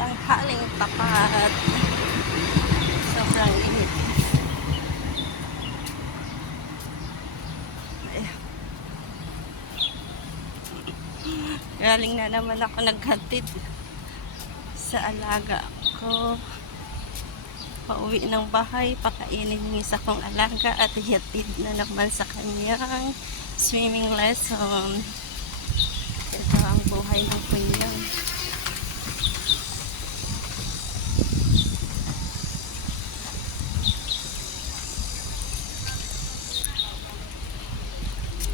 Tanghaling tapat. Sobrang init. Galing na naman ako naghatid sa alaga ko. Pauwi ng bahay, pakainin yung isa kong alaga at ihatid na naman sa kanyang swimming lesson. Ito ang buhay ng kunyang.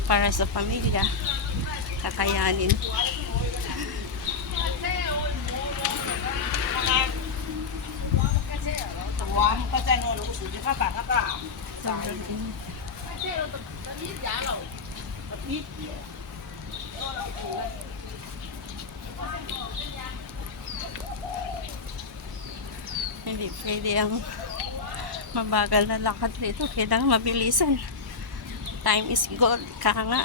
Para sa pamilya, kakayanin. Hindi pwede ang mabagal na lakad dito. Kailangan mabilisan. Time is gold. Kaya nga.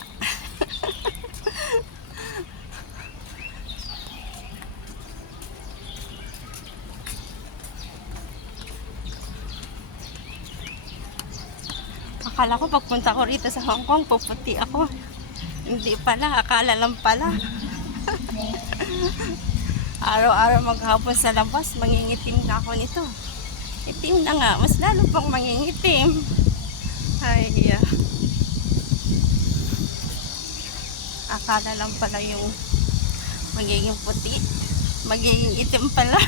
Akala ko pagpunta ko rito sa Hong Kong, puputi ako. Hindi pala. Akala lang pala. Araw-araw maghapon sa labas, mangingitim na ako nito. Itim na nga. Mas lalo pang mangingitim. Ay, akala lang pala yung magiging puti. Magiging itim pala.